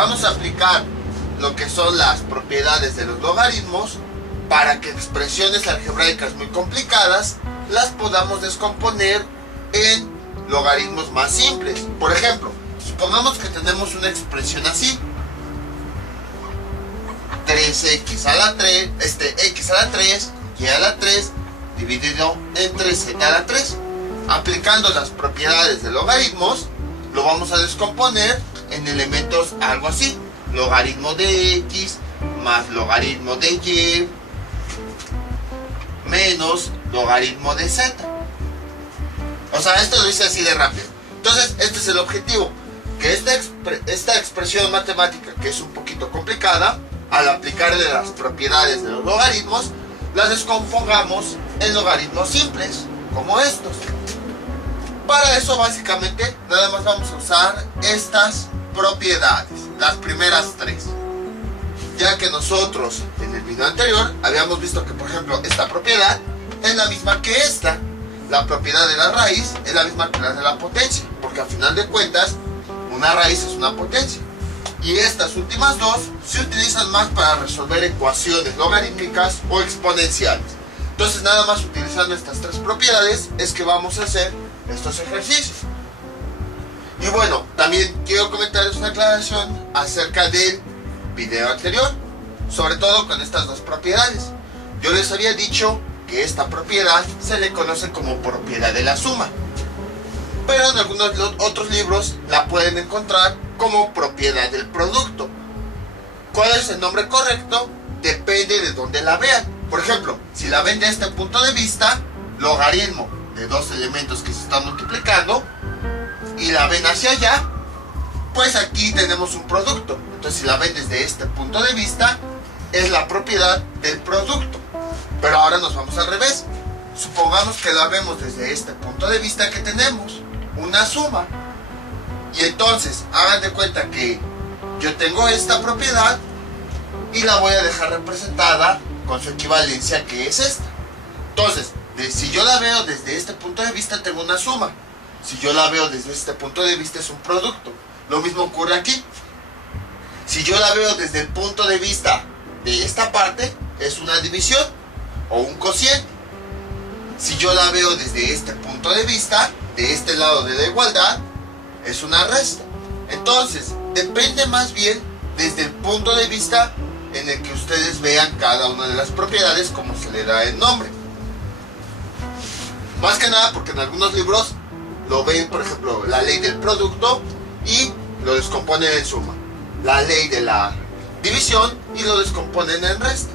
vamos a aplicar lo que son las propiedades de los logaritmos para que expresiones algebraicas muy complicadas las podamos descomponer en logaritmos más simples. Por ejemplo, supongamos que tenemos una expresión así: 3x a la 3, x a la 3, y a la 3 dividido entre z a la 3. Aplicando las propiedades de logaritmos, lo vamos a descomponer en elementos algo así: logaritmo de x más logaritmo de y menos logaritmo de z. O sea, esto lo hice así de rápido. Entonces, este es el objetivo: que esta expresión matemática, que es un poquito complicada, al aplicarle las propiedades de los logaritmos, las descompongamos en logaritmos simples, como estos. Para eso, básicamente, nada más vamos a usar estas propiedades, las primeras tres. Ya que nosotros, en el video anterior, habíamos visto que, por ejemplo, esta propiedad es la misma que esta. La propiedad de la raíz es la misma que la de la potencia, porque al final de cuentas, una raíz es una potencia. Y estas últimas dos se utilizan más para resolver ecuaciones logarítmicas o exponenciales. Entonces, nada más utilizando estas tres propiedades es que vamos a hacer estos ejercicios. Y bueno, también quiero comentarles una aclaración acerca del video anterior, sobre todo con estas dos propiedades. Yo les había dicho que esta propiedad se le conoce como propiedad de la suma, pero en algunos otros libros la pueden encontrar como propiedad del producto. ¿Cuál es el nombre correcto? Depende de dónde la vean. Por ejemplo, si la ven de este punto de vista, logaritmo de dos elementos que se están multiplicando, y la ven hacia allá, pues aquí tenemos un producto. Entonces, si la ven desde este punto de vista, es la propiedad del producto. Pero ahora nos vamos al revés. Supongamos que la vemos desde este punto de vista, que tenemos una suma. Y entonces, hagan de cuenta que yo tengo esta propiedad y la voy a dejar representada con su equivalencia, que es esta. Entonces, si yo la veo desde este punto de vista, tengo una suma. Si yo la veo desde este punto de vista, es un producto. Lo mismo ocurre aquí. Si yo la veo desde el punto de vista de esta parte, es una división o un cociente. Si yo la veo desde este punto de vista, de este lado de la igualdad, es una resta. Entonces, depende más bien desde el punto de vista en el que ustedes vean cada una de las propiedades, como se le da el nombre. Más que nada porque en algunos libros lo ven, por ejemplo, la ley del producto y lo descomponen en suma, la ley de la división y lo descomponen en resta.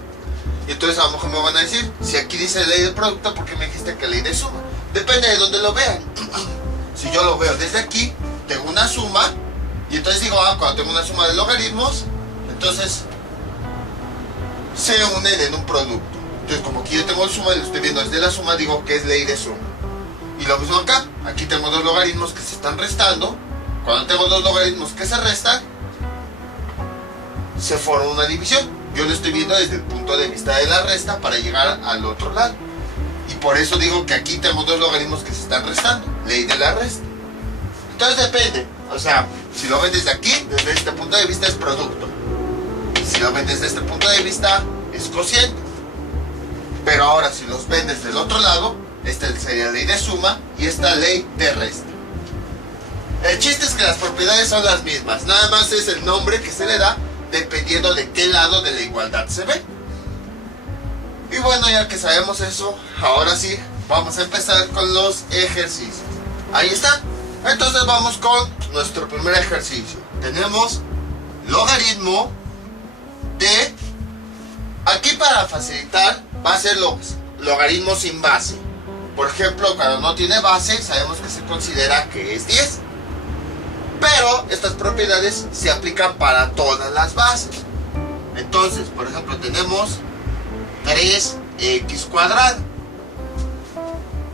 Y entonces a lo mejor me van a decir: si aquí dice ley del producto, ¿por qué me dijiste que ley de suma? Depende de dónde lo vean. Si yo lo veo desde aquí, tengo una suma, y entonces digo, cuando tengo una suma de logaritmos, entonces se unen en un producto. Entonces, como aquí yo tengo suma y lo estoy viendo desde la suma, digo que es ley de suma. Y lo mismo acá, aquí tengo dos logaritmos que se están restando. Cuando tengo dos logaritmos que se restan, se forma una división. Yo lo estoy viendo desde el punto de vista de la resta para llegar al otro lado. Y por eso digo que aquí tengo dos logaritmos que se están restando, ley de la resta. Entonces depende, o sea, si lo ven desde aquí, desde este punto de vista es producto. Si lo ven desde este punto de vista, es cociente. Pero ahora, si los ven desde el otro lado, esta sería ley de suma y esta ley de resta. El chiste es que las propiedades son las mismas, nada más es el nombre que se le da dependiendo de qué lado de la igualdad se ve. Y bueno, ya que sabemos eso, ahora sí, vamos a empezar con los ejercicios. Ahí está. Entonces vamos con nuestro primer ejercicio. Tenemos logaritmo de... Aquí, para facilitar, va a ser logaritmo sin base. Por ejemplo, cuando no tiene base, sabemos que se considera que es 10. Pero estas propiedades se aplican para todas las bases. Entonces, por ejemplo, tenemos 3x cuadrado.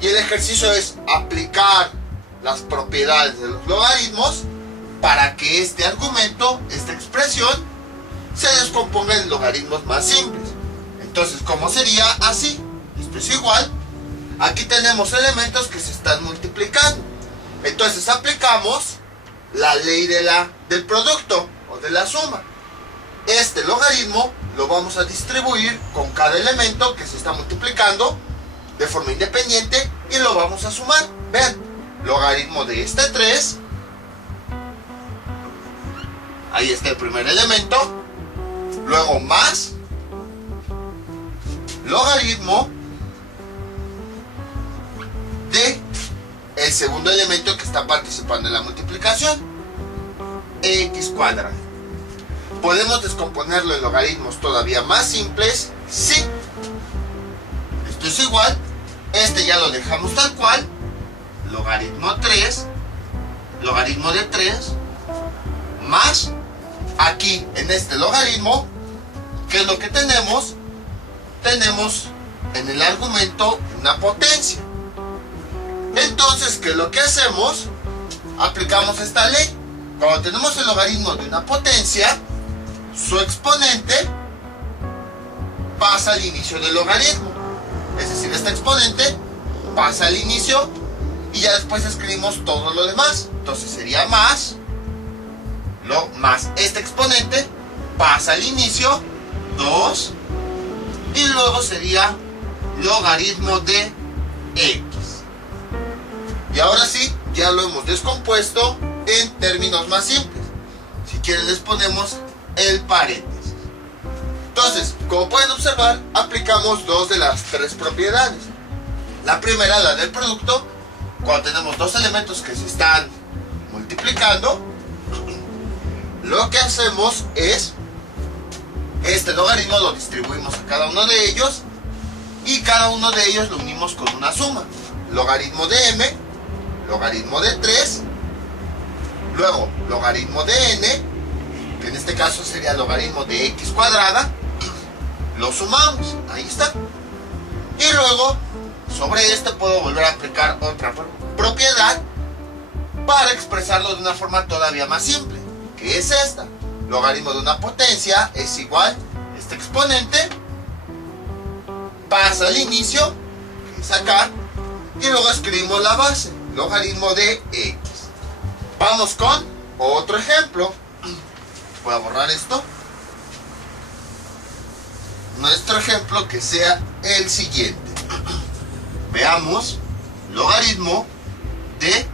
Y el ejercicio es aplicar las propiedades de los logaritmos para que este argumento, esta expresión, se descomponga en logaritmos más simples. Entonces, ¿cómo sería? Así. Esto es igual. Aquí tenemos elementos que se están multiplicando. Entonces aplicamos la ley del producto, de la suma. Este logaritmo lo vamos a distribuir con cada elemento que se está multiplicando de forma independiente y lo vamos a sumar. Vean, logaritmo de este 3, ahí está el primer elemento, luego más logaritmo de el segundo elemento que está participando en la multiplicación, x cuadrado. ¿Podemos descomponerlo en logaritmos todavía más simples? Sí. Esto es igual, este ya lo dejamos tal cual, logaritmo 3, logaritmo de 3, más, aquí en este logaritmo, ¿qué es lo que tenemos? Tenemos en el argumento una potencia. Entonces, ¿qué es lo que hacemos? Aplicamos esta ley. Cuando tenemos el logaritmo de una potencia, su exponente pasa al inicio del logaritmo. Es decir, este exponente pasa al inicio y ya después escribimos todo lo demás. Entonces sería más este exponente pasa al inicio, 2, y luego sería logaritmo de x. Y ahora sí, ya lo hemos descompuesto en términos más simples. Si quieren les ponemos el paréntesis. Entonces, como pueden observar, aplicamos dos de las tres propiedades. La primera, la del producto, cuando tenemos dos elementos que se están multiplicando, lo que hacemos es, este logaritmo lo distribuimos a cada uno de ellos y cada uno de ellos lo unimos con una suma. Logaritmo de m, logaritmo de 3, luego logaritmo de n, que en este caso sería logaritmo de x cuadrada, lo sumamos, ahí está. Y luego, sobre este puedo volver a aplicar otra propiedad para expresarlo de una forma todavía más simple, que es esta. Logaritmo de una potencia es igual, este exponente pasa al inicio, que es acá, y luego escribimos la base, logaritmo de x. Vamos con otro ejemplo. Voy a borrar esto. Nuestro ejemplo que sea el siguiente. Veamos, logaritmo de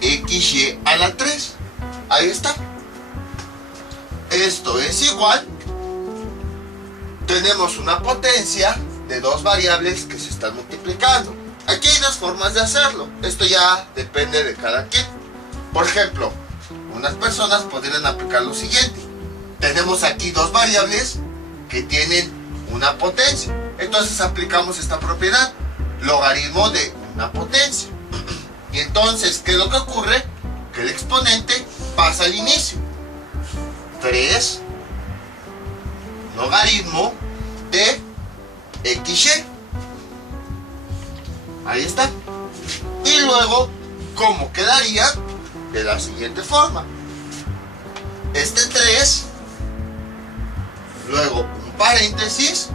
xy a la 3. Ahí está. Esto es igual. Tenemos una potencia de dos variables que se están multiplicando. Aquí hay dos formas de hacerlo. Esto ya depende de cada quien. Por ejemplo, unas personas podrían aplicar lo siguiente. Tenemos aquí dos variables que tienen una potencia. Entonces aplicamos esta propiedad, logaritmo de una potencia. Y entonces, ¿qué es lo que ocurre? Que el exponente pasa al inicio. 3 logaritmo de xy. Ahí está. Y luego, ¿cómo quedaría? De la siguiente forma. Este 3, luego un paréntesis,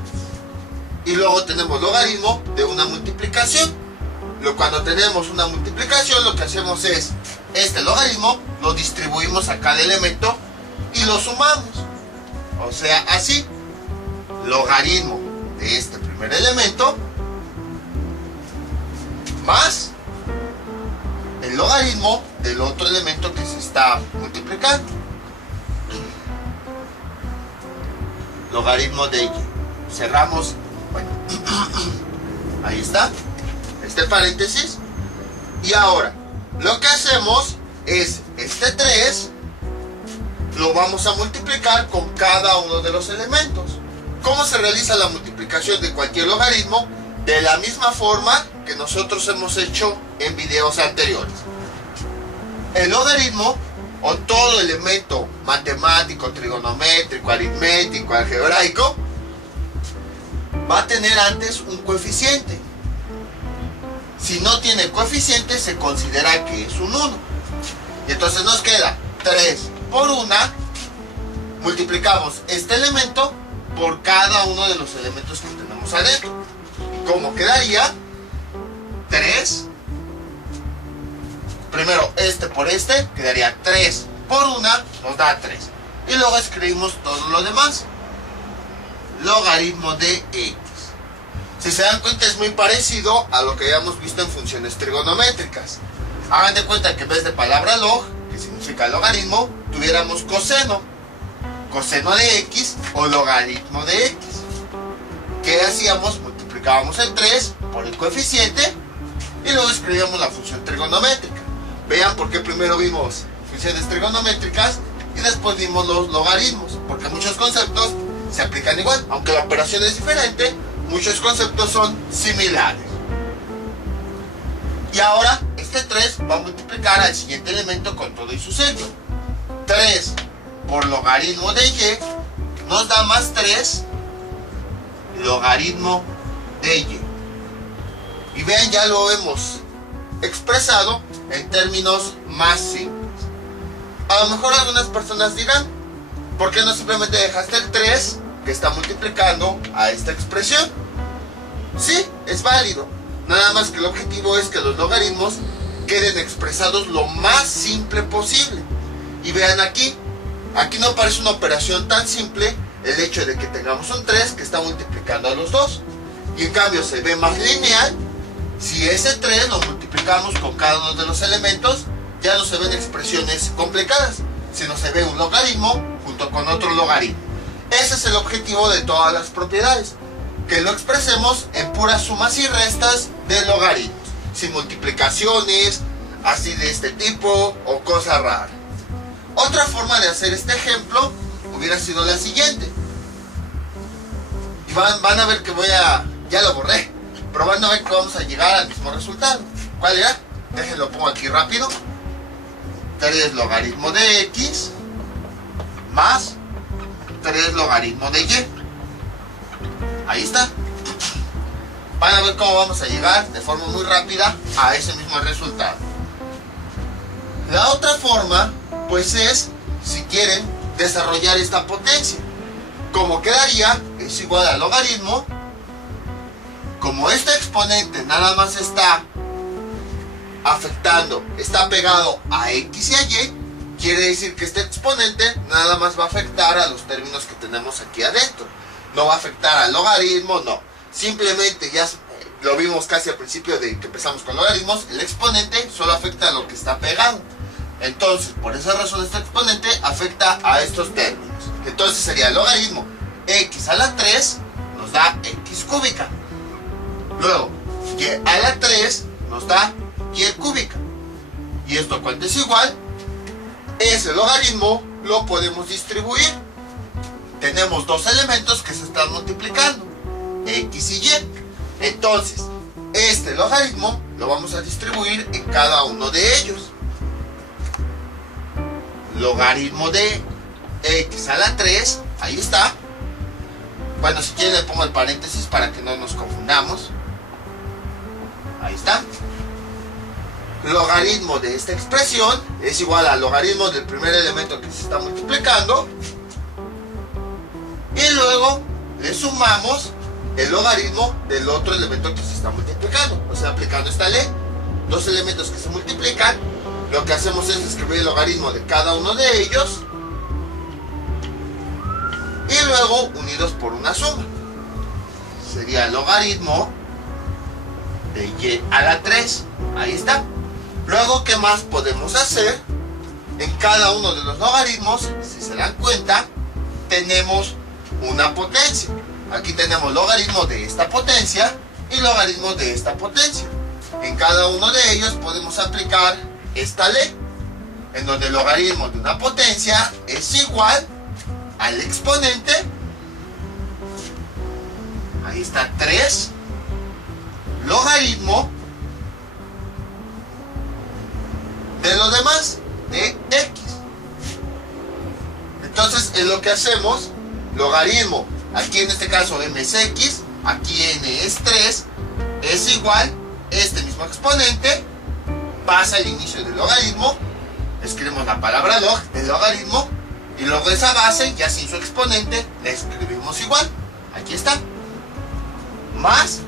y luego tenemos logaritmo de una multiplicación. Cuando tenemos una multiplicación, lo que hacemos es, este logaritmo lo distribuimos a cada elemento y lo sumamos. O sea, así, logaritmo de este primer elemento más el logaritmo del otro elemento que se está multiplicando. Logaritmo de y. Cerramos. Bueno, ahí está. Este paréntesis. Y ahora, lo que hacemos es este 3 lo vamos a multiplicar con cada uno de los elementos. ¿Cómo se realiza la multiplicación de cualquier logaritmo? De la misma forma que nosotros hemos hecho en videos anteriores. El logaritmo, o todo elemento matemático, trigonométrico, aritmético, algebraico, va a tener antes un coeficiente. Si no tiene coeficiente, se considera que es un 1. Y entonces nos queda 3 por 1. Multiplicamos este elemento por cada uno de los elementos que tenemos adentro. ¿Cómo quedaría? 3 Primero este por este, quedaría 3 por 1, nos da 3. Y luego escribimos todo lo demás. Logaritmo de x. Si se dan cuenta es muy parecido a lo que habíamos visto en funciones trigonométricas. Hagan de cuenta que en vez de palabra log, que significa logaritmo, tuviéramos coseno. Coseno de x o logaritmo de x. ¿Qué hacíamos? Multiplicábamos el 3 por el coeficiente y luego escribíamos la función trigonométrica. Vean por qué primero vimos funciones trigonométricas y después vimos los logaritmos, porque muchos conceptos se aplican igual, aunque la operación es diferente, muchos conceptos son similares. Y ahora este 3 va a multiplicar al siguiente elemento con todo y su centro. 3 por logaritmo de y nos da más 3 logaritmo de y. Y vean, ya lo hemos expresado en términos más simples. A lo mejor algunas personas dirán, ¿por qué no simplemente dejaste el 3 que está multiplicando a esta expresión? Sí, es válido. Nada más que el objetivo es que los logaritmos queden expresados lo más simple posible. Y vean aquí no parece una operación tan simple el hecho de que tengamos un 3 que está multiplicando a los dos. Y en cambio se ve más lineal si ese 3 lo multiplicamos con cada uno de los elementos. Ya no se ven expresiones complicadas, sino se ve un logaritmo junto con otro logaritmo. Ese es el objetivo de todas las propiedades, que lo expresemos en puras sumas y restas de logaritmos, sin multiplicaciones, así de este tipo o cosas raras. Otra forma de hacer este ejemplo hubiera sido la siguiente. Y van a ver que ya lo borré, pero van a ver que vamos a llegar al mismo resultado. ¿Cuál era? Déjenlo, pongo aquí rápido. 3 logaritmo de x más 3 logaritmo de y. Ahí está. Van a ver cómo vamos a llegar de forma muy rápida a ese mismo resultado. La otra forma, pues es, si quieren, desarrollar esta potencia. Como quedaría, es igual al logaritmo. Como este exponente nada más está afectando, está pegado a x y a y, quiere decir que este exponente nada más va a afectar a los términos que tenemos aquí adentro. No va a afectar al logaritmo, no. Simplemente ya lo vimos casi al principio de que empezamos con logaritmos, el exponente solo afecta a lo que está pegado. Entonces, por esa razón este exponente afecta a estos términos. Entonces sería el logaritmo x a la 3 nos da x cúbica. Luego, y a la 3 nos da y cúbica. Y esto, cuando es igual, ese logaritmo lo podemos distribuir. Tenemos dos elementos que se están multiplicando, x y y. Entonces, este logaritmo lo vamos a distribuir en cada uno de ellos. Logaritmo de x a la 3, ahí está. Bueno, si quieren le pongo el paréntesis para que no nos confundamos. Ahí está. Logaritmo de esta expresión es igual al logaritmo del primer elemento que se está multiplicando. Y luego le sumamos el logaritmo del otro elemento que se está multiplicando. O sea, aplicando esta ley, dos elementos que se multiplican, lo que hacemos es escribir el logaritmo de cada uno de ellos y luego unidos por una suma. Sería el logaritmo de y a la 3. Ahí está. Luego, ¿qué más podemos hacer? En cada uno de los logaritmos, si se dan cuenta, tenemos una potencia. Aquí tenemos logaritmo de esta potencia y logaritmo de esta potencia. En cada uno de ellos podemos aplicar esta ley, en donde el logaritmo de una potencia es igual al exponente. Ahí está 3 logaritmo de lo demás, de x. Entonces es lo que hacemos. Logaritmo, aquí en este caso m es x, aquí n es 3, es igual, este mismo exponente pasa al inicio del logaritmo, escribimos la palabra log del logaritmo y luego esa base, ya sin su exponente, la escribimos igual. Aquí está. Más.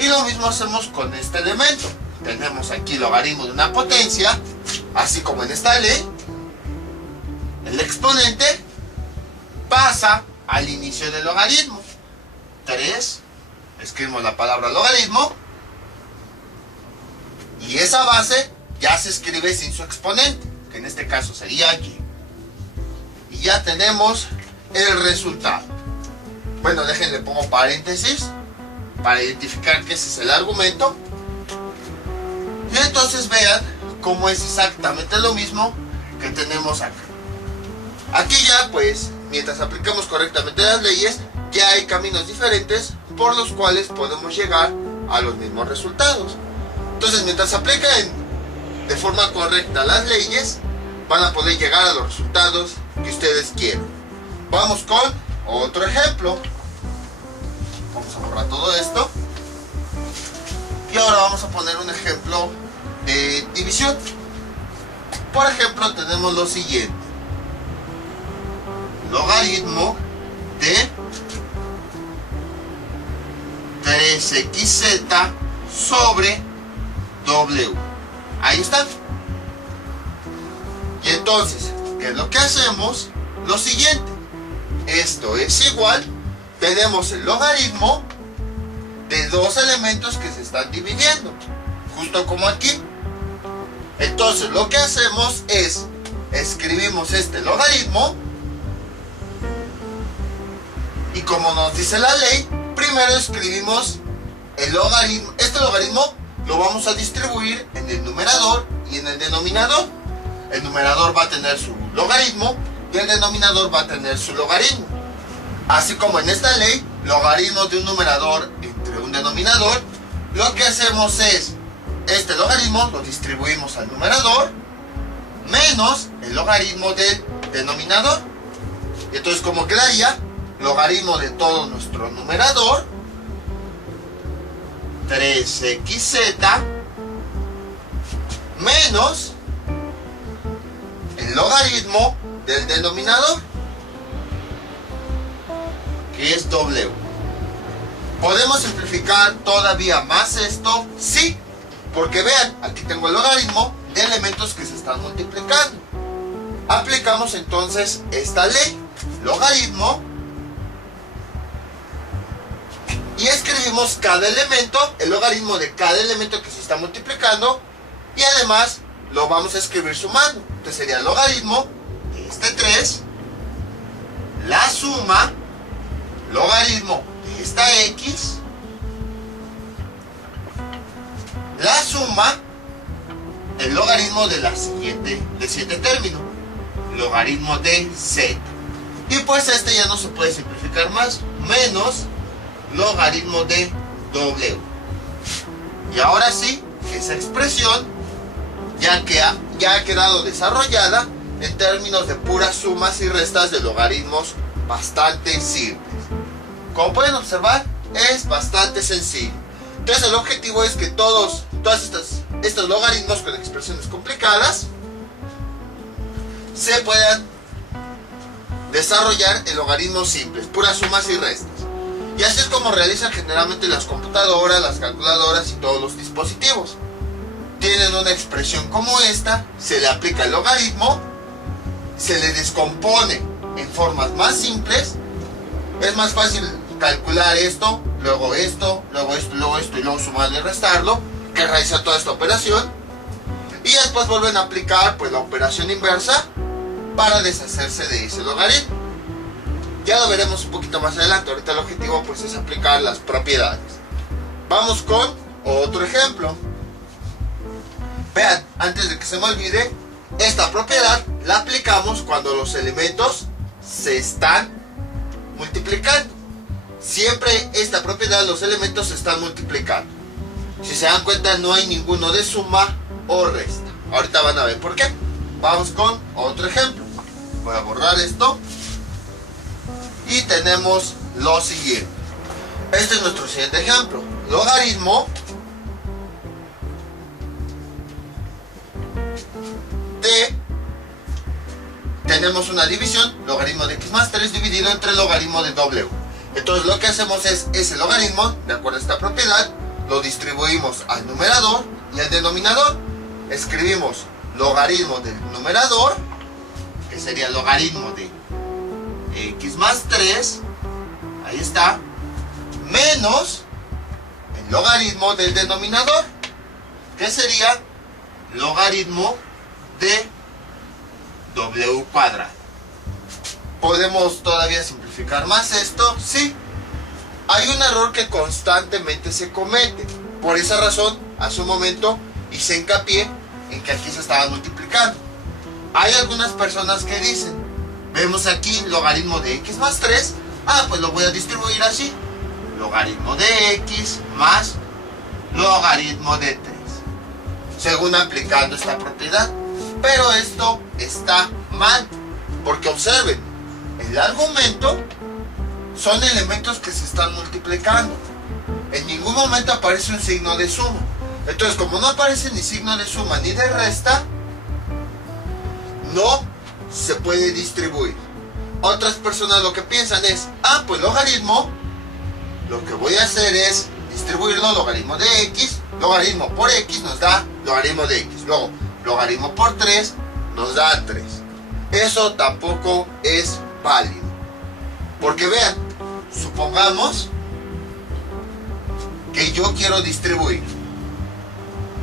Y lo mismo hacemos con este elemento. tenemos aquí logaritmo de una potencia, así como en esta ley, el exponente pasa al inicio del logaritmo. 3, escribimos la palabra logaritmo, y esa base ya se escribe sin su exponente, que en este caso sería y. Y ya tenemos el resultado. Bueno, déjenle pongo paréntesis para identificar que ese es el argumento. Y entonces vean cómo es exactamente lo mismo que tenemos acá. Aquí ya pues, mientras aplicamos correctamente las leyes, ya hay caminos diferentes por los cuales podemos llegar a los mismos resultados. Entonces, mientras apliquen de forma correcta las leyes, van a poder llegar a los resultados que ustedes quieren. Vamos con otro ejemplo. Vamos a borrar todo esto. Y ahora vamos a poner un ejemplo de división. Por ejemplo, tenemos lo siguiente. Logaritmo de 3xz sobre w. Ahí está. Y entonces, ¿qué es lo que hacemos? Lo siguiente. Esto es igual. Tenemos el logaritmo de dos elementos que se están dividiendo, justo como aquí. Entonces lo que hacemos es, escribimos este logaritmo, y como nos dice la ley, primero escribimos el logaritmo. Este logaritmo lo vamos a distribuir en el numerador y en el denominador. El numerador va a tener su logaritmo y el denominador va a tener su logaritmo. Así como en esta ley, logaritmo de un numerador entre un denominador, lo que hacemos es, este logaritmo lo distribuimos al numerador menos el logaritmo del denominador. Y entonces, como quedaría, logaritmo de todo nuestro numerador, 3xz, menos el logaritmo del denominador, que es w. ¿Podemos simplificar todavía más esto? Sí, porque vean, aquí tengo el logaritmo de elementos que se están multiplicando. Aplicamos entonces esta ley, logaritmo, y escribimos cada elemento, el logaritmo de cada elemento que se está multiplicando, y además lo vamos a escribir sumando. Entonces sería el logaritmo de este 3, la suma, logaritmo de esta x, la suma, el logaritmo de la siguiente término, logaritmo de z. Y pues este ya no se puede simplificar más, menos logaritmo de w. Y ahora sí, esa expresión ya ha quedado desarrollada en términos de puras sumas y restas de logaritmos bastante simples. Como pueden observar, es bastante sencillo. Entonces el objetivo es que todos estos logaritmos con expresiones complicadas se puedan desarrollar en logaritmos simples, puras sumas y restas. Y así es como realizan generalmente las computadoras, las calculadoras y todos los dispositivos. Tienen una expresión como esta, se le aplica el logaritmo, se le descompone en formas más simples. Es más fácil calcular esto, luego esto, luego esto, luego esto y luego sumarlo y restarlo, que realizar toda esta operación. Y después vuelven a aplicar pues la operación inversa para deshacerse de ese logaritmo. Ya lo veremos un poquito más adelante. Ahorita el objetivo pues es aplicar las propiedades. Vamos con otro ejemplo. Vean, antes de que se me olvide, esta propiedad la aplicamos cuando los elementos se están multiplicando. Siempre esta propiedad, los elementos se están multiplicando. Si se dan cuenta, no hay ninguno de suma o resta. Ahorita van a ver por qué. Vamos con otro ejemplo. Voy a borrar esto. Y tenemos lo siguiente. Este es nuestro siguiente ejemplo. Logaritmo de... Tenemos una división, logaritmo de x más 3 dividido entre el logaritmo de w. Entonces lo que hacemos es ese logaritmo, de acuerdo a esta propiedad, lo distribuimos al numerador y el denominador. Escribimos logaritmo del numerador, que sería el logaritmo de x más 3, ahí está, menos el logaritmo del denominador, que sería logaritmo de w cuadrado. ¿Podemos todavía simplificar más esto? Sí. Hay un error que constantemente se comete. Por esa razón, hace un momento hice hincapié en que aquí se estaban multiplicando. Hay algunas personas que dicen, vemos aquí logaritmo de x más 3, pues lo voy a distribuir así. Logaritmo de x más logaritmo de 3. Según aplicando esta propiedad. Pero esto está mal. Porque observen, el argumento son elementos que se están multiplicando. En ningún momento aparece un signo de suma. Entonces, como no aparece ni signo de suma ni de resta, no se puede distribuir. Otras personas lo que piensan es, pues logaritmo, lo que voy a hacer es distribuirlo, logaritmo de x, logaritmo por x nos da logaritmo de x. Luego, logaritmo por 3 nos da 3. Eso tampoco es válido. Porque vean, supongamos que yo quiero distribuir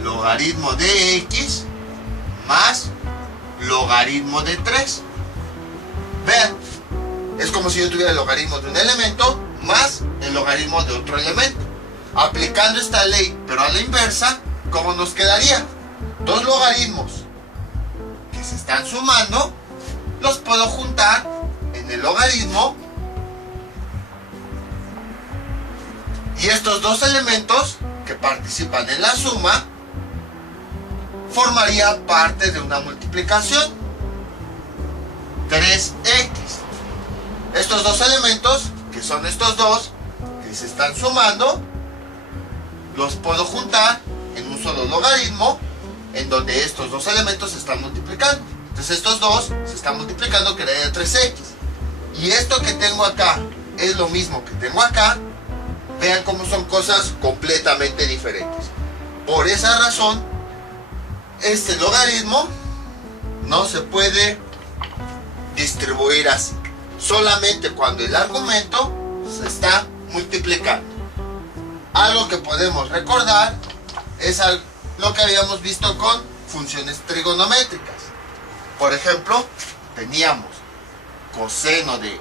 logaritmo de x más logaritmo de 3. Vean, es como si yo tuviera el logaritmo de un elemento más el logaritmo de otro elemento. Aplicando esta ley, pero a la inversa, ¿cómo nos quedaría? Dos logaritmos que se están sumando, los puedo juntar en el logaritmo. Y estos dos elementos que participan en la suma formaría parte de una multiplicación. 3x. Estos dos elementos, que son estos dos, que se están sumando, los puedo juntar en un solo logaritmo, en donde estos dos elementos se están multiplicando. Entonces estos dos se están multiplicando, que daría 3x. Y esto que tengo acá es lo mismo que tengo acá. Vean cómo son cosas completamente diferentes. Por esa razón, este logaritmo no se puede distribuir así. Solamente cuando el argumento se está multiplicando. Algo que podemos recordar es lo que habíamos visto con funciones trigonométricas. Por ejemplo, teníamos coseno de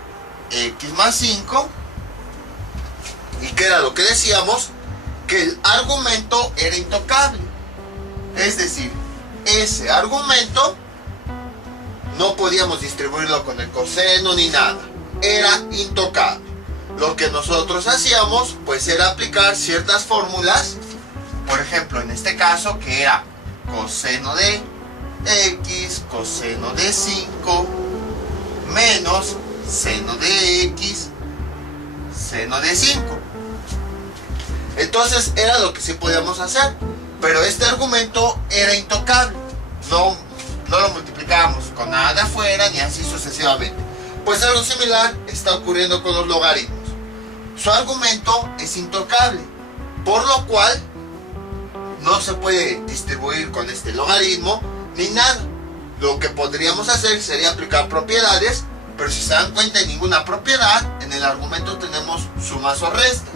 x más 5. ¿Y qué era lo que decíamos? Que el argumento era intocable. Es decir, ese argumento no podíamos distribuirlo con el coseno ni nada. Era intocable. Lo que nosotros hacíamos, pues, era aplicar ciertas fórmulas. Por ejemplo, en este caso, que era coseno de x, coseno de 5, menos seno de x, seno de 5. Entonces era lo que sí podíamos hacer, pero este argumento era intocable. No lo multiplicábamos con nada de afuera ni así sucesivamente. Pues algo similar está ocurriendo con los logaritmos. Su argumento es intocable, por lo cual no se puede distribuir con este logaritmo ni nada. Lo que podríamos hacer sería aplicar propiedades, pero si se dan cuenta, en ninguna propiedad en el argumento tenemos sumas o restas.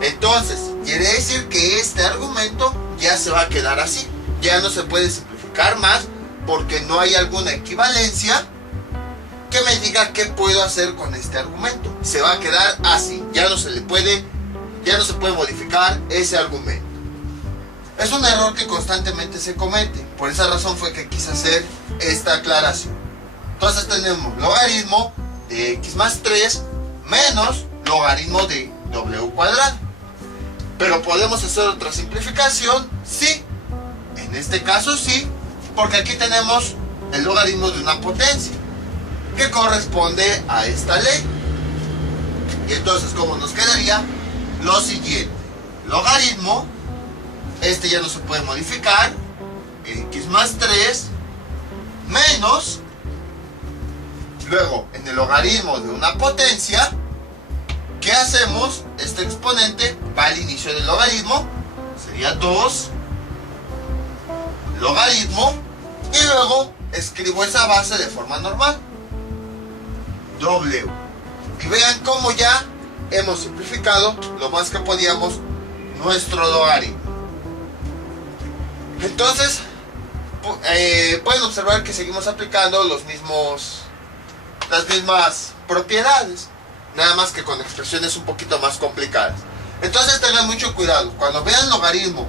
Entonces, quiere decir que este argumento ya se va a quedar así. Ya no se puede simplificar más porque no hay alguna equivalencia que me diga qué puedo hacer con este argumento. Se va a quedar así. Ya no se puede modificar ese argumento. Es un error que constantemente se comete. Por esa razón fue que quise hacer esta aclaración. Entonces tenemos logaritmo de x más 3 menos logaritmo de w cuadrado. Pero podemos hacer otra simplificación, sí. En este caso sí, porque aquí tenemos el logaritmo de una potencia, que corresponde a esta ley. Y entonces, ¿cómo nos quedaría? Lo siguiente. Logaritmo, este ya no se puede modificar, x más 3, menos, luego, en el logaritmo de una potencia, ¿qué hacemos? Este exponente va al inicio del logaritmo, sería 2 logaritmo y luego escribo esa base de forma normal. W. Y vean cómo ya hemos simplificado lo más que podíamos nuestro logaritmo. Entonces, pueden observar que seguimos aplicando las mismas propiedades, nada más que con expresiones un poquito más complicadas. Entonces tengan mucho cuidado, cuando vean logaritmo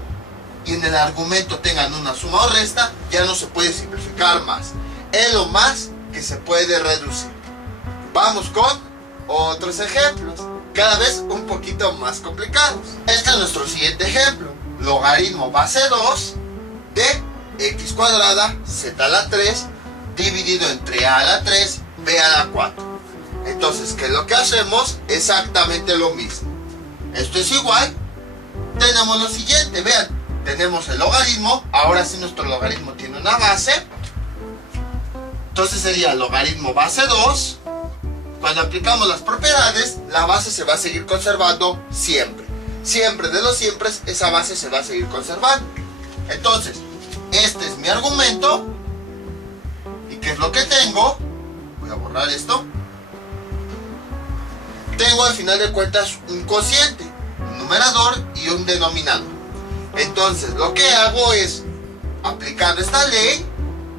y en el argumento tengan una suma o resta, ya no se puede simplificar más, es lo más que se puede reducir. Vamos con otros ejemplos, cada vez un poquito más complicados. Este es nuestro siguiente ejemplo, logaritmo base 2 de x cuadrada z a la 3 dividido entre a la 3 b a la 4. Entonces, ¿qué es lo que hacemos? Exactamente lo mismo. Esto es igual. Tenemos lo siguiente, vean, tenemos el logaritmo. Ahora sí nuestro logaritmo tiene una base. Entonces sería logaritmo base 2. Cuando aplicamos las propiedades, la base se va a seguir conservando siempre. Siempre de los siempre, esa base se va a seguir conservando. Entonces, este es mi argumento. ¿Y qué es lo que tengo? Voy a borrar esto. Tengo al final de cuentas un cociente, un numerador y un denominador. Entonces, lo que hago es, aplicando esta ley,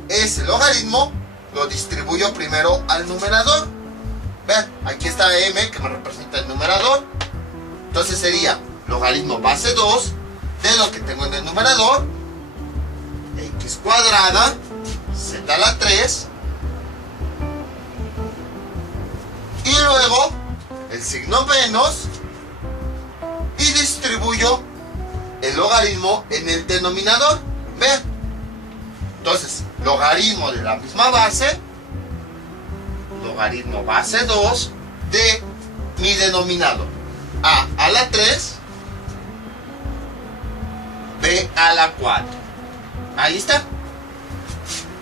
ese logaritmo lo distribuyo primero al numerador. Vean, aquí está m que me representa el numerador. Entonces sería logaritmo base 2 de lo que tengo en el numerador, x cuadrada z a la 3, y luego el signo menos y distribuyo el logaritmo en el denominador. Vean, entonces logaritmo de la misma base, logaritmo base 2 de mi denominador, a la 3 b a la 4. Ahí está.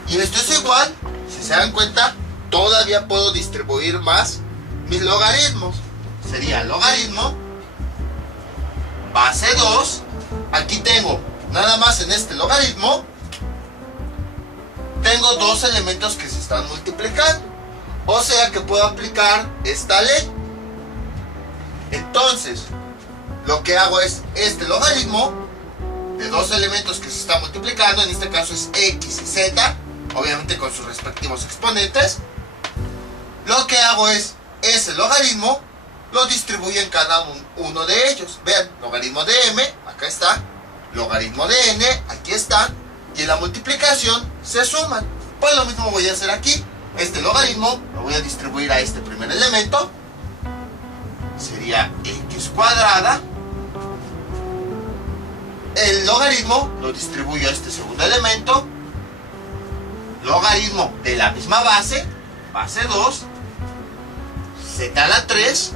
Y esto es igual, si se dan cuenta, todavía puedo distribuir más mis logaritmos. Sería logaritmo base 2. Aquí tengo, nada más en este logaritmo, tengo dos elementos que se están multiplicando. O sea que puedo aplicar esta ley. Entonces, lo que hago es este logaritmo de dos elementos que se están multiplicando, en este caso es x y z, obviamente con sus respectivos exponentes. Lo que hago es ese logaritmo lo distribuyo en cada uno de ellos. Vean, logaritmo de m, acá está, logaritmo de n, aquí está, y en la multiplicación se suman. Pues lo mismo voy a hacer aquí. Este logaritmo lo voy a distribuir a este primer elemento, sería x cuadrada. El logaritmo lo distribuyo a este segundo elemento, logaritmo de la misma base, base 2, z a la 3,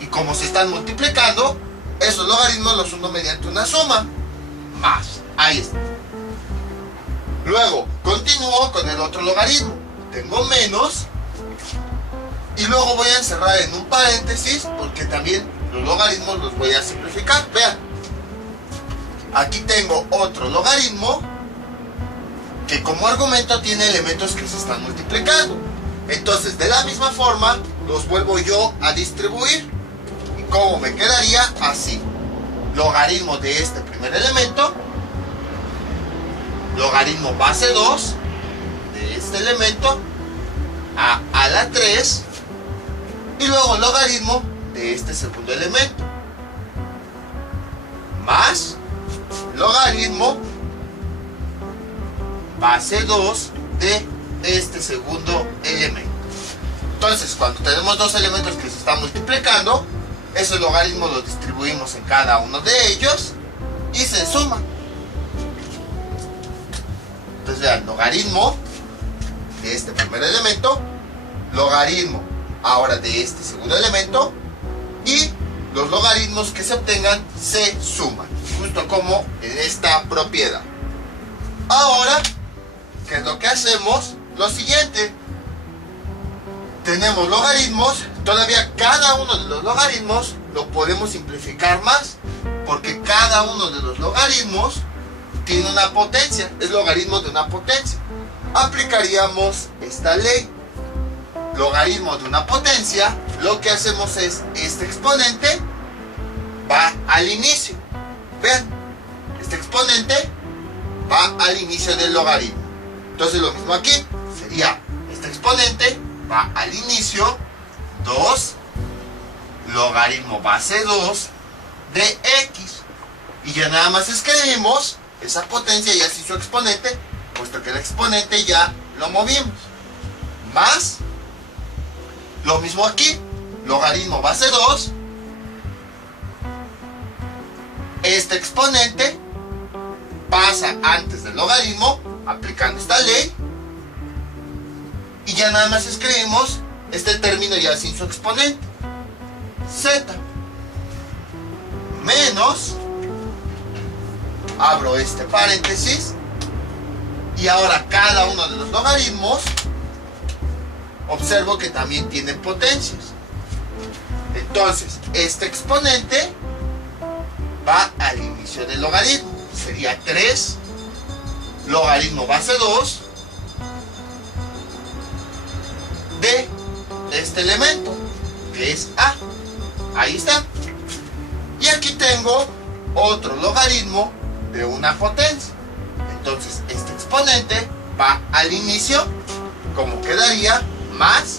y como se están multiplicando, esos logaritmos los uno mediante una suma, más, ahí está. Luego, continúo con el otro logaritmo, tengo menos, y luego voy a encerrar en un paréntesis, porque también los logaritmos los voy a simplificar. Vean, aquí tengo otro logaritmo, que como argumento tiene elementos que se están multiplicando. Entonces, de la misma forma, los vuelvo yo a distribuir. ¿Y cómo me quedaría? Así. Logaritmo de este primer elemento, logaritmo base 2 de este elemento, a la 3, y luego logaritmo de este segundo elemento, más logaritmo base 2 de este segundo elemento. Entonces, cuando tenemos dos elementos que se están multiplicando, esos logaritmos los distribuimos en cada uno de ellos y se suman. Entonces vean, logaritmo de este primer elemento, logaritmo ahora de este segundo elemento, y los logaritmos que se obtengan se suman, justo como en esta propiedad. Ahora, ¿qué es lo que hacemos? Lo siguiente, tenemos logaritmos, todavía cada uno de los logaritmos lo podemos simplificar más, porque cada uno de los logaritmos tiene una potencia, es logaritmo de una potencia. Aplicaríamos esta ley. Logaritmo de una potencia, lo que hacemos es, este exponente va al inicio. Vean, este exponente va al inicio del logaritmo. Entonces lo mismo aquí, sería, este exponente va al inicio, 2 logaritmo base 2 de x. Y ya nada más escribimos esa potencia y así su exponente, puesto que el exponente ya lo movimos. Más, lo mismo aquí, logaritmo base 2. Este exponente pasa antes del logaritmo, aplicando esta ley. Y ya nada más escribimos este término ya sin su exponente. Z menos, abro este paréntesis, y ahora cada uno de los logaritmos observo que también tienen potencias. Entonces este exponente va al inicio del logaritmo, sería 3 logaritmo base 2 de este elemento que es A. Ahí está. Y aquí tengo otro logaritmo de una potencia. Entonces este exponente va al inicio, como quedaría, más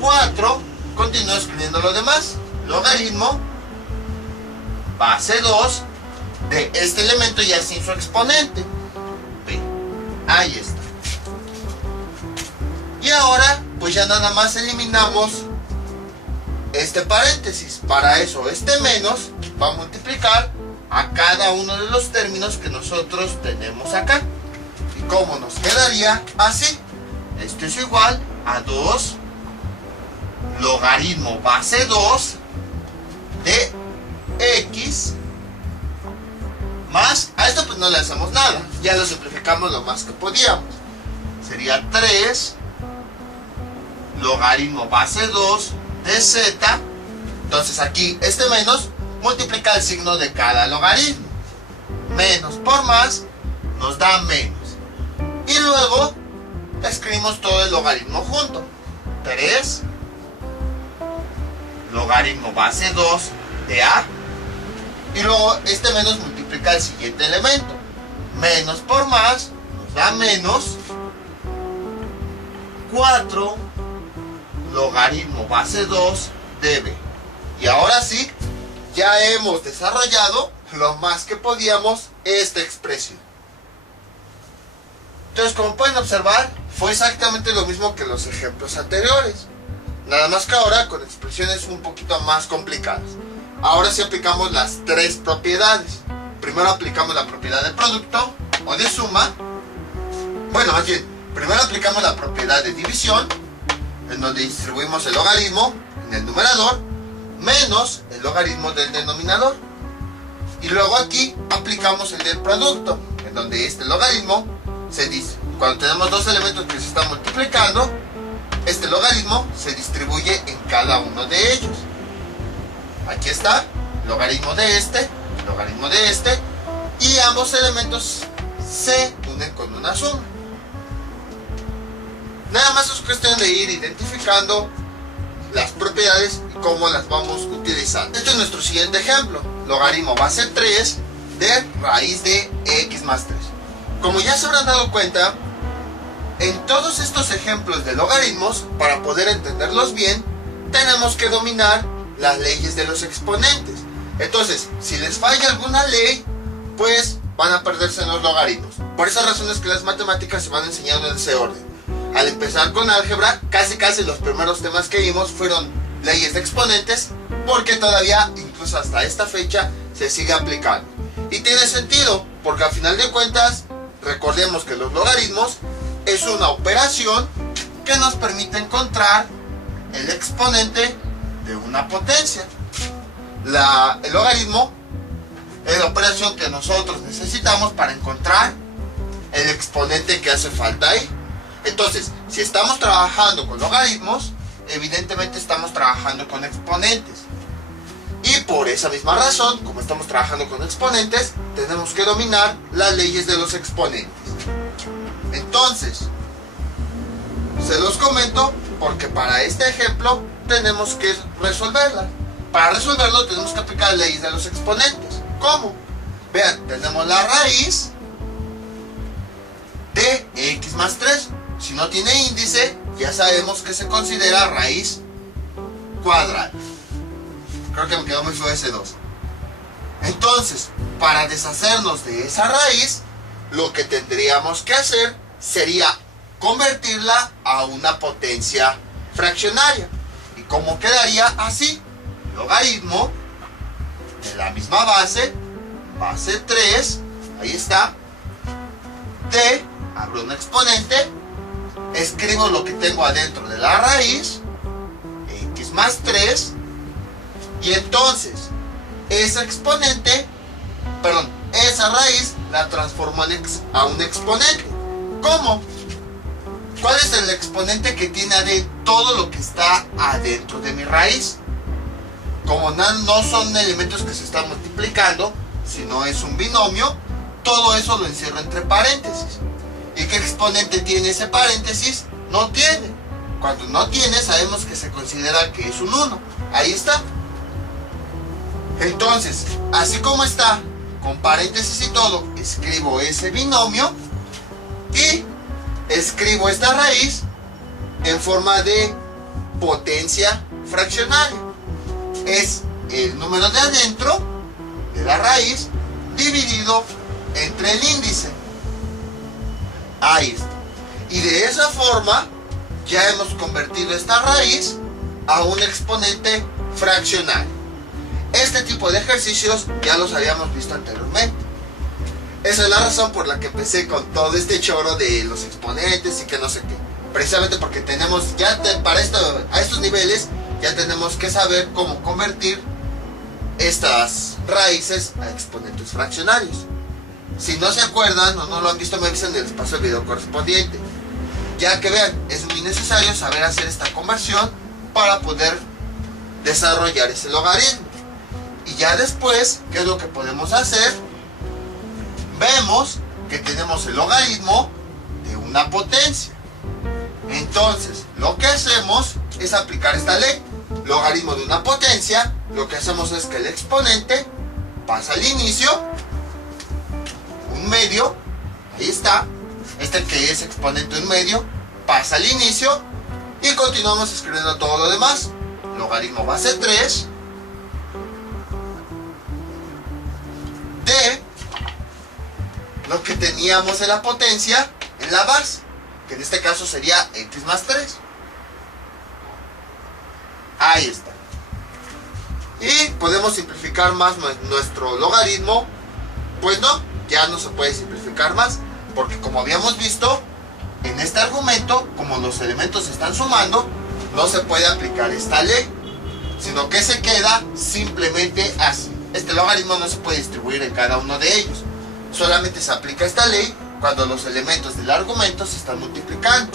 4, continúo escribiendo lo demás, logaritmo base 2 de este elemento ya sin su exponente. Bien, ahí está. Y ahora pues ya nada más eliminamos este paréntesis. Para eso este menos va a multiplicar a cada uno de los términos que nosotros tenemos acá. ¿Y cómo nos quedaría? Así. Esto es igual a 2 logaritmo base 2 de x más, a esto pues no le hacemos nada, ya lo simplificamos lo más que podíamos. Sería 3 logaritmo base 2 de z. Entonces aquí este menos multiplica el signo de cada logaritmo. Menos por más nos da menos. Y luego escribimos todo el logaritmo junto. 3 logaritmo base 2 de a. Y luego este menos multiplica el siguiente elemento. Menos por más nos da menos 4 logaritmo base 2 de b. Y ahora sí, ya hemos desarrollado lo más que podíamos esta expresión. Entonces, como pueden observar, fue exactamente lo mismo que los ejemplos anteriores, nada más que ahora con expresiones un poquito más complicadas. Ahora sí aplicamos las tres propiedades. Primero aplicamos la propiedad de producto o de suma. Bueno, más bien, primero aplicamos la propiedad de división, en donde distribuimos el logaritmo en el numerador menos el logaritmo del denominador. Y luego aquí aplicamos el del producto, en donde este logaritmo se dice, cuando tenemos dos elementos que se están multiplicando, este logaritmo se distribuye en cada uno de ellos. Aquí está, logaritmo de este, logaritmo de este, y ambos elementos se unen con una suma. Nada más es cuestión de ir identificando las propiedades y cómo las vamos utilizando. Este es nuestro siguiente ejemplo. Logaritmo base 3 de raíz de x más 3. Como ya se habrán dado cuenta, en todos estos ejemplos de logaritmos, para poder entenderlos bien, tenemos que dominar las leyes de los exponentes. Entonces, si les falla alguna ley, pues van a perderse en los logaritmos. Por esas razones que las matemáticas se van enseñando en ese orden. Al empezar con álgebra, casi los primeros temas que vimos fueron leyes de exponentes, porque todavía, incluso hasta esta fecha, se sigue aplicando. Y tiene sentido, porque al final de cuentas, recordemos que los logaritmos es una operación que nos permite encontrar el exponente de una potencia. El logaritmo es la operación que nosotros necesitamos para encontrar el exponente que hace falta ahí. Entonces, si estamos trabajando con logaritmos, evidentemente estamos trabajando con exponentes. Y por esa misma razón, como estamos trabajando con exponentes, tenemos que dominar las leyes de los exponentes. Entonces, se los comento porque para este ejemplo tenemos que resolverla. Para resolverlo tenemos que aplicar leyes de los exponentes. ¿Cómo? Vean, tenemos la raíz de x más 3. Si no tiene índice, ya sabemos que se considera raíz cuadrada. Creo que me quedó muy feo ese 2. Entonces, para deshacernos de esa raíz, lo que tendríamos que hacer sería convertirla a una potencia fraccionaria. ¿Y cómo quedaría? Así: logaritmo de la misma base 3, ahí está, de, abro un exponente, escribo lo que tengo adentro de la raíz, x más 3, y entonces ese exponente, perdón, esa raíz la transformo a un exponente. ¿Cómo? ¿Cuál es el exponente que tiene todo lo que está adentro de mi raíz? Como no son elementos que se están multiplicando, sino es un binomio, todo eso lo encierro entre paréntesis. ¿Y qué exponente tiene ese paréntesis? No tiene. Cuando no tiene, sabemos que se considera que es un 1. Ahí está. Entonces, así como está, con paréntesis y todo, escribo ese binomio y escribo esta raíz en forma de potencia fraccionaria. Es el número de adentro de la raíz dividido entre el índice. Ahí está. Y de esa forma ya hemos convertido esta raíz a un exponente fraccionario. Este tipo de ejercicios ya los habíamos visto anteriormente. Esa es la razón por la que empecé con todo este choro de los exponentes y que no sé qué. Precisamente porque tenemos a estos niveles ya tenemos que saber cómo convertir estas raíces a exponentes fraccionarios. Si no se acuerdan o no lo han visto, me avisan y les paso el video correspondiente. Ya que vean, es muy necesario saber hacer esta conversión para poder desarrollar ese logaritmo. Y ya después, ¿qué es lo que podemos hacer? Vemos que tenemos el logaritmo de una potencia. Entonces, lo que hacemos es aplicar esta ley. Logaritmo de una potencia, lo que hacemos es que el exponente pasa al inicio, un medio, ahí está, este que es exponente un medio, pasa al inicio y continuamos escribiendo todo lo demás. Logaritmo base 3 de lo que teníamos en la potencia en la base, que en este caso sería x más 3. Ahí está. Y podemos simplificar más nuestro logaritmo. Pues no, ya no se puede simplificar más, porque como habíamos visto en este argumento, como los elementos se están sumando, no se puede aplicar esta ley, sino que se queda simplemente así. Este logaritmo no se puede distribuir en cada uno de ellos, solamente se aplica esta ley cuando los elementos del argumento se están multiplicando.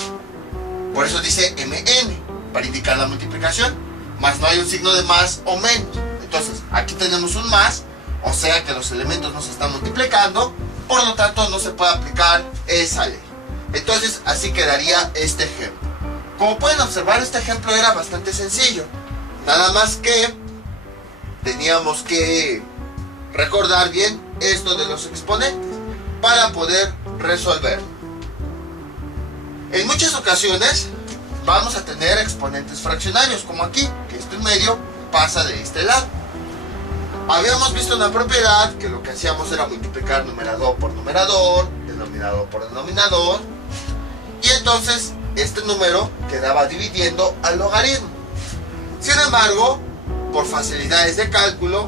Por eso dice mn, para indicar la multiplicación, más no hay un signo de más o menos. Entonces aquí tenemos un más, o sea que los elementos no se están multiplicando, por lo tanto no se puede aplicar esa ley. Entonces así quedaría este ejemplo. Como pueden observar, este ejemplo era bastante sencillo, nada más que teníamos que recordar bien esto de los exponentes para poder resolver. En muchas ocasiones vamos a tener exponentes fraccionarios, como aquí, que este medio pasa de este lado. Habíamos visto una propiedad que lo que hacíamos era multiplicar numerador por numerador, denominador por denominador, y entonces este número quedaba dividiendo al logaritmo. Sin embargo, por facilidades de cálculo,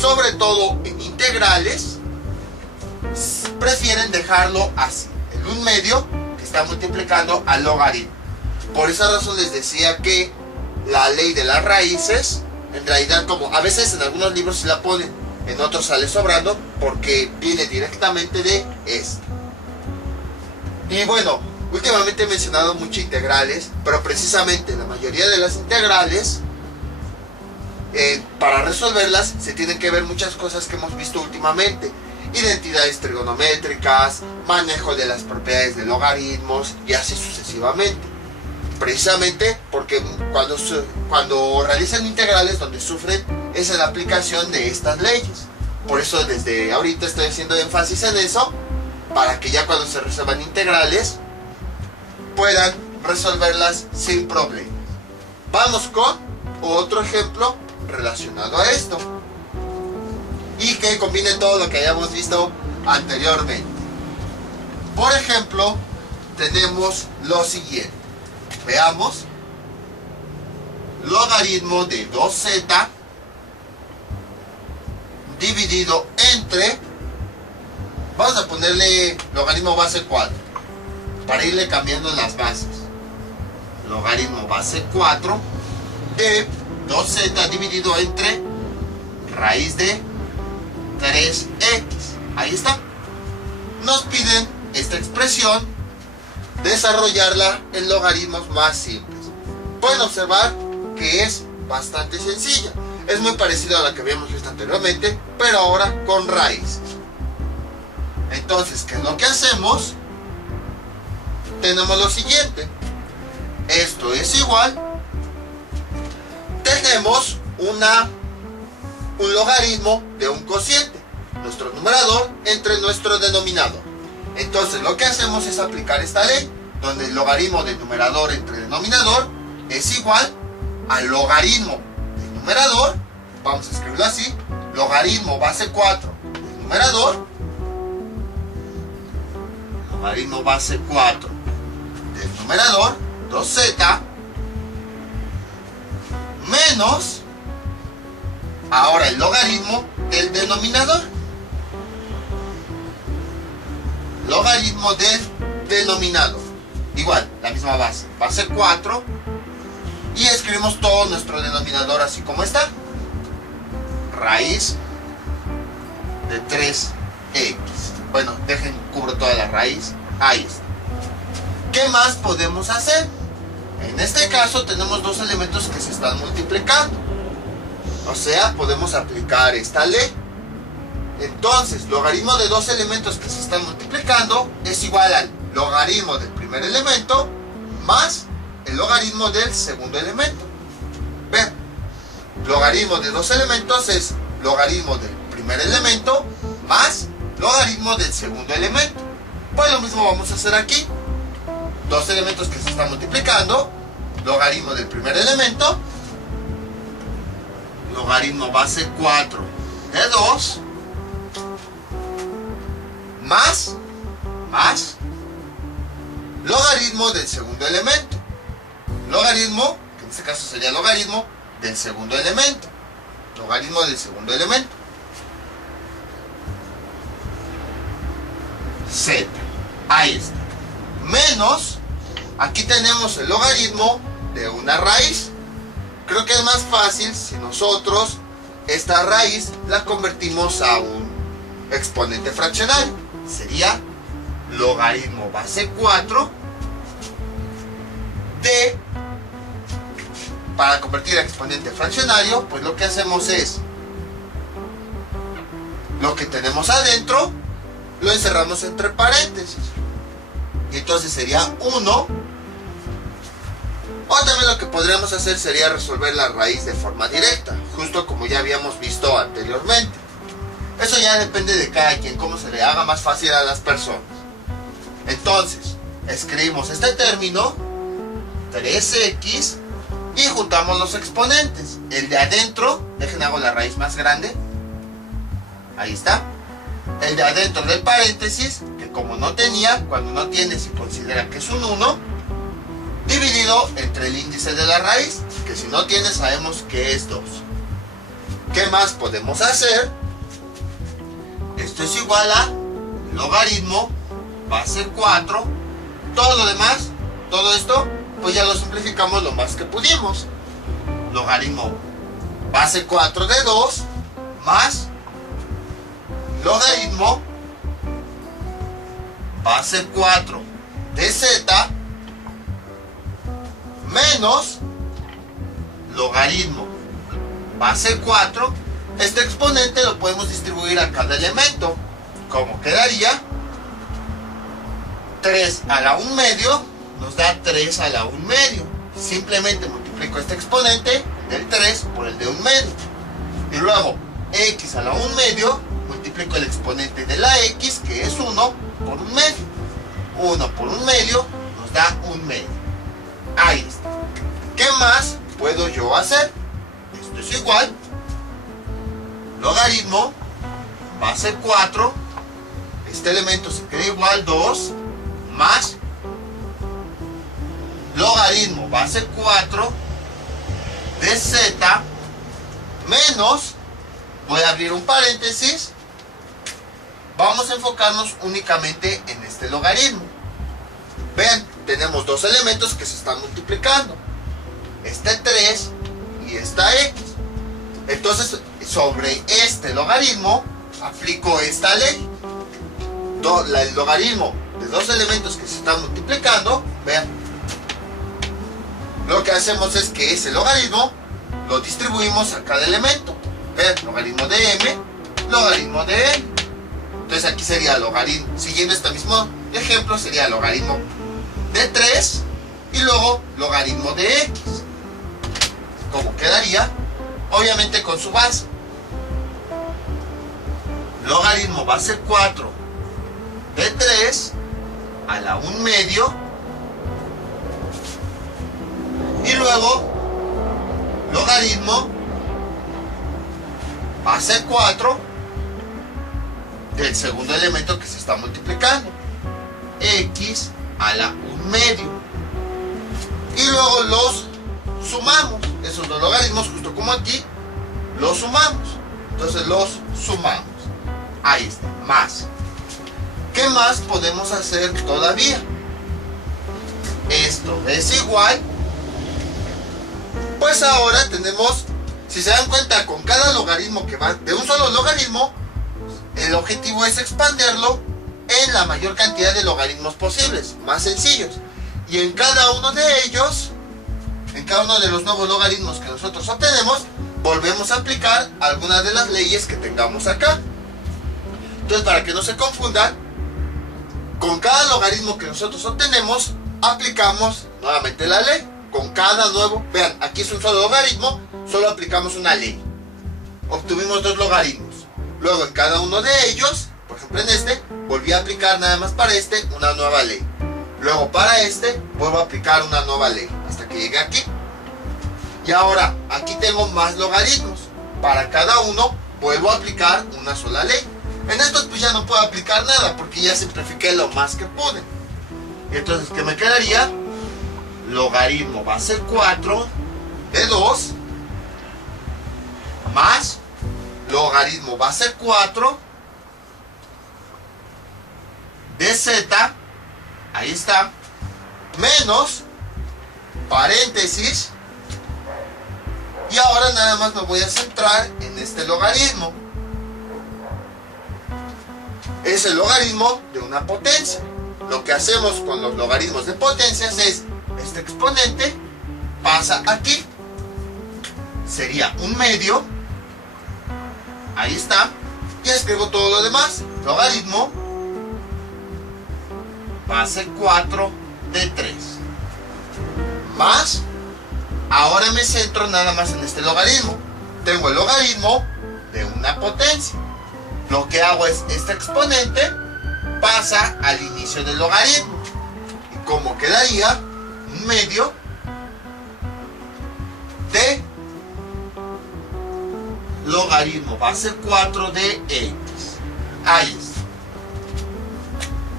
sobre todo en integrales, prefieren dejarlo así, en un medio que está multiplicando al logaritmo. Por esa razón les decía que la ley de las raíces, en realidad, como a veces en algunos libros se la ponen, en otros sale sobrando, porque viene directamente de esto. Y bueno, últimamente he mencionado mucho integrales, pero precisamente la mayoría de las integrales para resolverlas se tienen que ver muchas cosas que hemos visto últimamente. Identidades trigonométricas, manejo de las propiedades de logaritmos y así sucesivamente. Precisamente porque cuando realizan integrales, donde sufren es en la aplicación de estas leyes. Por eso desde ahorita estoy haciendo énfasis en eso, para que ya cuando se resuelvan integrales puedan resolverlas sin problema. Vamos con otro ejemplo relacionado a esto y que combine todo lo que hayamos visto anteriormente. Por ejemplo, tenemos lo siguiente. Veamos. Logaritmo de 2z dividido entre, vamos a ponerle logaritmo base 4 para irle cambiando las bases. Logaritmo base 4 de 2z dividido entre raíz de 3x. Ahí está. Nos piden esta expresión, desarrollarla en logaritmos más simples. Pueden observar que es bastante sencilla. Es muy parecida a la que habíamos visto anteriormente, pero ahora con raíces. Entonces, ¿qué es lo que hacemos? Tenemos lo siguiente. Esto es igual. Tenemos un logaritmo de un cociente, nuestro numerador entre nuestro denominador. Entonces lo que hacemos es aplicar esta ley, donde el logaritmo del numerador entre denominador es igual al logaritmo del numerador, vamos a escribirlo así, logaritmo base 4 del numerador, logaritmo base 4 del numerador, 2z, menos ahora el logaritmo del denominador. Logaritmo del denominador. Igual, la misma base. Base 4. Y escribimos todo nuestro denominador así como está. Raíz de 3x. Bueno, dejen, cubro toda la raíz. Ahí está. ¿Qué más podemos hacer? En este caso tenemos dos elementos que se están multiplicando. O sea, podemos aplicar esta ley. Entonces, logaritmo de dos elementos que se están multiplicando es igual al logaritmo del primer elemento más el logaritmo del segundo elemento. Vean, logaritmo de dos elementos es logaritmo del primer elemento más logaritmo del segundo elemento. Pues lo mismo vamos a hacer aquí. Dos elementos que se están multiplicando, logaritmo del primer elemento, logaritmo base 4 de 2, más logaritmo del segundo elemento. Logaritmo, que en este caso sería logaritmo del segundo elemento. Logaritmo del segundo elemento. Z. Ahí está. Menos, aquí tenemos el logaritmo de una raíz. Creo que es más fácil si nosotros esta raíz la convertimos a un exponente fraccionario. Sería logaritmo base 4 de, para convertir a exponente fraccionario, pues lo que hacemos es, lo que tenemos adentro, lo encerramos entre paréntesis. Y entonces sería 1. O también lo que podríamos hacer sería resolver la raíz de forma directa, justo como ya habíamos visto anteriormente. Eso ya depende de cada quien, cómo se le haga más fácil a las personas. Entonces, escribimos este término, 3x, y juntamos los exponentes. El de adentro, dejen hago la raíz más grande. Ahí está. El de adentro del paréntesis, que como no tenía, cuando no tiene se considera que es un 1, dividido entre el índice de la raíz, que si no tiene sabemos que es 2. ¿Qué más podemos hacer? Esto es igual a logaritmo base 4. Todo lo demás, todo esto, pues ya lo simplificamos lo más que pudimos. Logaritmo base 4 de 2 más logaritmo base 4 de z menos logaritmo base 4. Este exponente lo podemos distribuir a cada elemento. ¿Cómo quedaría? 3 a la 1 medio nos da 3 a la 1 medio. Simplemente multiplico este exponente del 3 por el de 1 medio. Y luego x a la 1 medio, multiplico el exponente de la x, que es 1, por 1 medio. 1 por 1 medio nos da 1 medio. Ahí está. ¿Qué más puedo yo hacer? Esto es igual. Logaritmo base 4. Este elemento se queda igual, 2, más logaritmo base 4 de z menos, voy a abrir un paréntesis, vamos a enfocarnos únicamente en este logaritmo. Vean, tenemos dos elementos que se están multiplicando, este 3 y esta x. Entonces, sobre este logaritmo aplico esta ley. El logaritmo de dos elementos que se están multiplicando, vean, lo que hacemos es que ese logaritmo lo distribuimos a cada elemento. Vean, logaritmo de m, logaritmo de n. Entonces aquí sería logaritmo, siguiendo este mismo ejemplo, sería logaritmo de 3 y luego logaritmo de x. ¿Cómo quedaría? Obviamente con su base. Logaritmo base 4 de 3 a la 1 medio y luego logaritmo base 4 del segundo elemento que se está multiplicando, x a la 1 medio, y luego los sumamos, esos dos logaritmos, justo como aquí, los sumamos. Entonces los sumamos. Ahí está, más. ¿Qué más podemos hacer todavía? Esto es igual. Pues ahora tenemos, si se dan cuenta, con cada logaritmo que va de un solo logaritmo, el objetivo es expandirlo en la mayor cantidad de logaritmos posibles, más sencillos. Y en cada uno de ellos, en cada uno de los nuevos logaritmos que nosotros obtenemos, volvemos a aplicar algunas de las leyes que tengamos acá. Entonces, para que no se confundan, con cada logaritmo que nosotros obtenemos, aplicamos nuevamente la ley. Con cada nuevo, vean, aquí es un solo logaritmo, solo aplicamos una ley. Obtuvimos dos logaritmos. Luego en cada uno de ellos, por ejemplo en este, volví a aplicar nada más para este una nueva ley. Luego para este, vuelvo a aplicar una nueva ley, hasta que llegue aquí. Y ahora, aquí tengo más logaritmos. Para cada uno, vuelvo a aplicar una sola ley. En estos pues ya no puedo aplicar nada, porque ya simplifiqué lo más que pude. Y entonces, ¿qué me quedaría? Logaritmo base 4 de 2 más logaritmo base 4 de z, ahí está, menos paréntesis, y ahora nada más me voy a centrar en este logaritmo. Es el logaritmo de una potencia. Lo que hacemos con los logaritmos de potencias es, este exponente pasa aquí, sería 1 medio, ahí está, y escribo todo lo demás. Logaritmo base 4 de 3 más, ahora me centro nada más en este logaritmo. Tengo el logaritmo de una potencia. Lo que hago es, este exponente pasa al inicio del logaritmo. ¿Y cómo quedaría? 1 medio de logaritmo base 4 de x. Ahí está.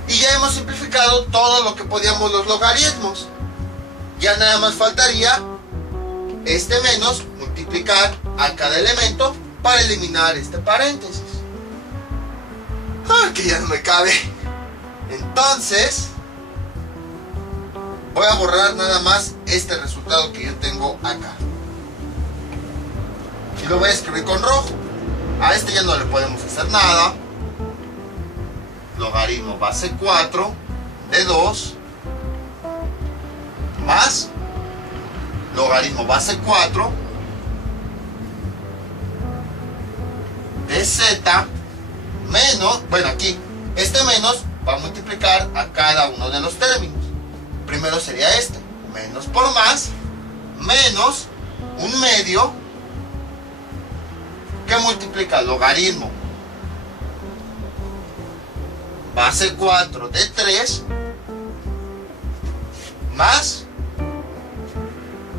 Y ya hemos simplificado todo lo que podíamos los logaritmos. Ya nada más faltaría este menos, multiplicar a cada elemento para eliminar este paréntesis. Que ya no me cabe. Entonces voy a borrar nada más este resultado que yo tengo acá y lo voy a escribir con rojo. A este ya no le podemos hacer nada. Logaritmo base 4 de 2 más logaritmo base 4 de z menos, bueno, aquí, este menos va a multiplicar a cada uno de los términos. Primero sería este, menos por más, menos un medio que multiplica logaritmo base 4 de 3 más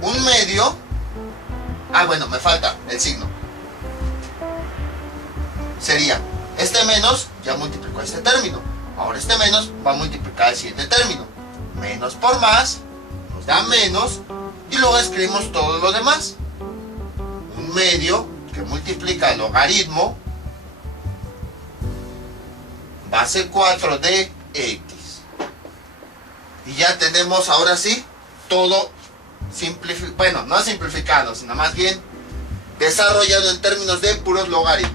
un medio, bueno, me falta el signo, sería este menos ya multiplicó este término, ahora este menos va a multiplicar el siguiente término, menos por más nos da menos y luego escribimos todo lo demás, un medio que multiplica logaritmo base 4 de x. Y ya tenemos ahora sí todo simplificado, bueno, no simplificado, sino más bien desarrollado en términos de puros logaritmos.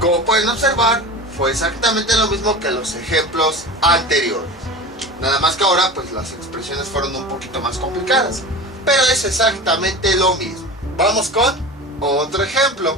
Como pueden observar, fue exactamente lo mismo que los ejemplos anteriores. Nada más que ahora pues las expresiones fueron un poquito más complicadas. Pero es exactamente lo mismo. Vamos con otro ejemplo.